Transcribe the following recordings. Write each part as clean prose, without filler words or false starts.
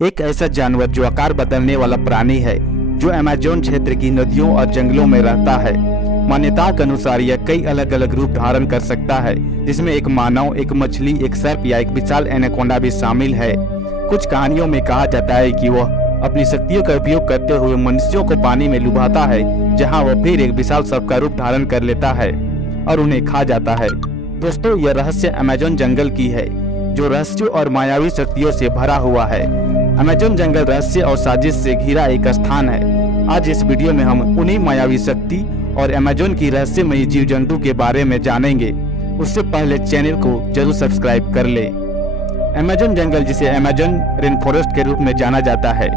एक ऐसा जानवर जो आकार बदलने वाला प्राणी है, जो अमेज़न क्षेत्र की नदियों और जंगलों में रहता है। मान्यताओं के अनुसार यह कई अलग अलग रूप धारण कर सकता है, जिसमें एक मानव, एक मछली, एक सर्प या एक विशाल एनाकोंडा भी शामिल है। कुछ कहानियों में कहा जाता है कि वह अपनी शक्तियों का उपयोग करते हुए मनुष्यों को पानी में डुबाता है, जहां वह फिर एक विशाल सर्प का रूप धारण कर लेता है और उन्हें खा जाता है। दोस्तों, यह रहस्य अमेज़न जंगल की है, जो रहस्यों और मायावी शक्तियों से भरा हुआ है। अमेज़न जंगल रहस्य और साजिश से घिरा एक स्थान है। आज इस वीडियो में हम उन्हीं मायावी शक्ति और अमेज़न की रहस्यमयी जीव जंतु के बारे में जानेंगे। उससे पहले चैनल को जरूर सब्सक्राइब कर ले। अमेज़न जंगल, जिसे अमेज़न रेन फॉरेस्ट के रूप में जाना जाता है,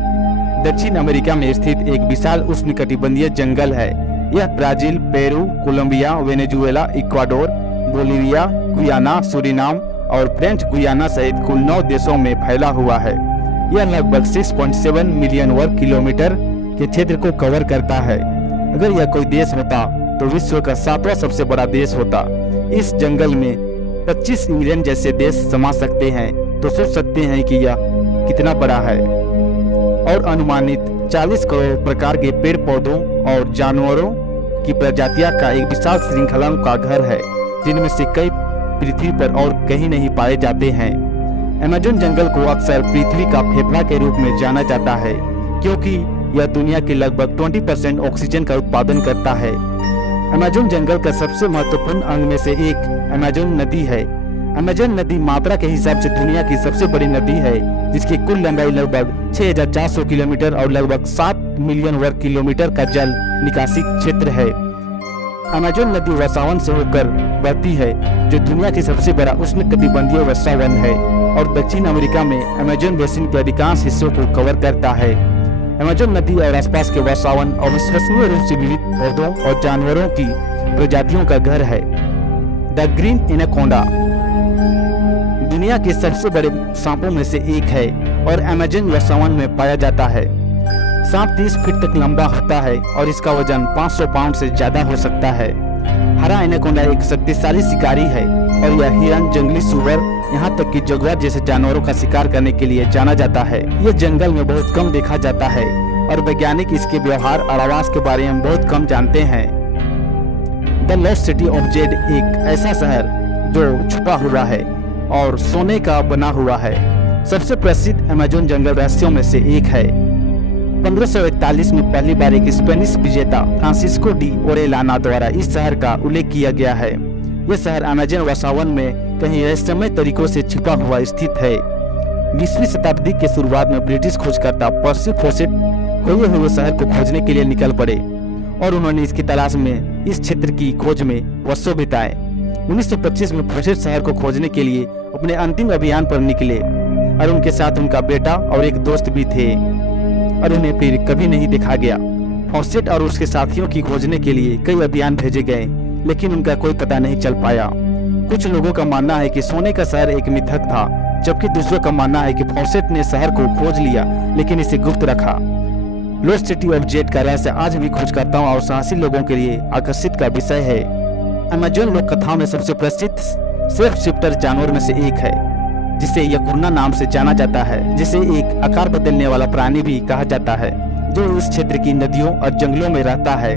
दक्षिण अमेरिका में स्थित एक विशाल उष्णकटिबंधीय जंगल है। यह Brazil, Peru, Colombia, Venezuela, Ecuador, Bolivia, Guyana, Suriname और फ्रेंच गुयाना सहित कुल 9 देशों में फैला हुआ है। यह लगभग 6.7 मिलियन वर्ग किलोमीटर के क्षेत्र को कवर करता है। अगर यह कोई देश होता तो विश्व का 7वां सबसे बड़ा देश होता। इस जंगल में 25 इंग्लैंड जैसे देश समा सकते हैं, तो सोच सकते हैं कि यह कितना बड़ा है। और अनुमानित 40 करोड़ प्रकार के पेड़ पौधों और जानवरों की प्रजातियां का एक विशाल श्रृंखला का घर है, जिनमें से कई पृथ्वी पर और कहीं नहीं पाए जाते हैं। अमेज़न जंगल को अक्सर पृथ्वी का फेफड़ा के रूप में जाना जाता है, क्योंकि यह दुनिया के लगभग 20% ऑक्सीजन का उत्पादन करता है। अमेज़न जंगल का सबसे महत्वपूर्ण अंग में से एक अमेज़न नदी है। अमेज़न नदी मात्रा के हिसाब से दुनिया की सबसे बड़ी नदी है, जिसकी कुल लंबाई लगभग 6400 किलोमीटर और लगभग 7 मिलियन वर्ग किलोमीटर का जल निकासी क्षेत्र है। अमेज़न नदी वर्षावन से होकर बहती है, जो दुनिया की सबसे बड़ा उष्णकटिबंधीय वर्षावन है और दक्षिण अमेरिका में अमेज़न बेसिन के अधिकांश हिस्सों को कवर करता है। अमेज़न नदी और आसपास के वर्षावन अविश्वसनीय रूप से विविध पौधों और जानवरों की प्रजातियों का घर है। द ग्रीन एनाकोंडा दुनिया के सबसे बड़े सांपों में से एक है और अमेज़न वर्षावन में पाया जाता है। सांप 30 फीट तक लंबा होता है और इसका वजन 500 पाउंड से ज्यादा हो सकता है। हरा एनाकोंडा एक शक्तिशाली शिकारी है और यह हिरन, जंगली सूअर, यहाँ तक कि जगुआर जैसे जानवरों का शिकार करने के लिए जाना जाता है। यह जंगल में बहुत कम देखा जाता है और वैज्ञानिक इसके व्यवहार और आवास के बारे में बहुत कम जानते हैं। The lost city of Z एक ऐसा शहर जो छुपा हुआ है और सोने का बना हुआ है। सबसे प्रसिद्ध अमेज़न जंगल रहस्यों में से एक है। 1541 में पहली बार एक स्पेनिश विजेता फ्रांसिस्को डी ओरेलाना द्वारा इस शहर का उल्लेख किया गया है। यह शहर अमेज़न वर्षावन में कहीं रहस्यमय तरीकों से छिपा हुआ स्थित है। 20वीं शताब्दी के शुरुआत में ब्रिटिश खोजकर्ता पर्सी फॉसेट खोए हुए शहर को खोजने के लिए निकल पड़े और उन्होंने इसकी तलाश में इस क्षेत्र की खोज में वर्षों बिताए। 1925 में फॉसेट शहर को खोजने के लिए अपने अंतिम अभियान पर निकले और उनके साथ उनका बेटा और एक दोस्त भी थे और उन्हें फिर कभी नहीं देखा गया। फॉसेट और उसके साथियों की खोजने के लिए कई अभियान भेजे गए, लेकिन उनका कोई पता नहीं चल पाया। कुछ लोगों का मानना है कि सोने का शहर एक मिथक था, जबकि दूसरों का मानना है कि फॉसेट ने शहर को खोज लिया लेकिन इसे गुप्त रखा। लॉस्ट सिटी ऑफ जेड का रहस्य आज भी खोजकर्ताओं और साहसी लोगों के लिए आकर्षित का विषय है। अमेज़न लोक कथाओं में सबसे प्रसिद्ध शेप शिफ्टर जानवर में से एक है, जिसे यकुर्ना नाम से जाना जाता है, जिसे एक आकार बदलने वाला प्राणी भी कहा जाता है, जो इस क्षेत्र की नदियों और जंगलों में रहता है।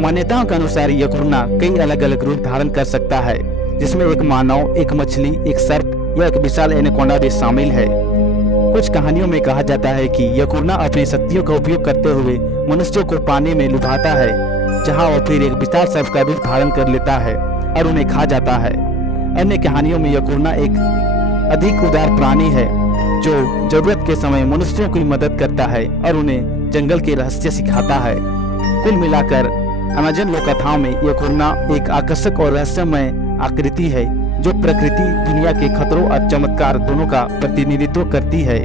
मान्यताओं के अनुसार यकुर्ना कई अलग अलग रूप धारण कर सकता है, जिसमें एक मानव, एक मछली, एक सर्प या एक विशाल एनाकोंडा भी शामिल है। कुछ कहानियों में कहा जाता है कि यकुर्ना अपनी शक्तियों का उपयोग करते हुए मनुष्यों को पानी में डुबाता है, जहां वह फिर एक विशाल सर्प का रूप धारण कर लेता है और उन्हें खा जाता है। अन्य कहानियों में यकुर्ना एक अधिक उदार प्राणी है, जो जरूरत के समय मनुष्यों की मदद करता है और उन्हें जंगल के रहस्य सिखाता है। कुल मिलाकर अमेज़न लोक कथाओं में यकुर्ना एक आकर्षक और रहस्यमय आकृति है, जो प्रकृति, दुनिया के खतरों और चमत्कार दोनों का प्रतिनिधित्व करती है।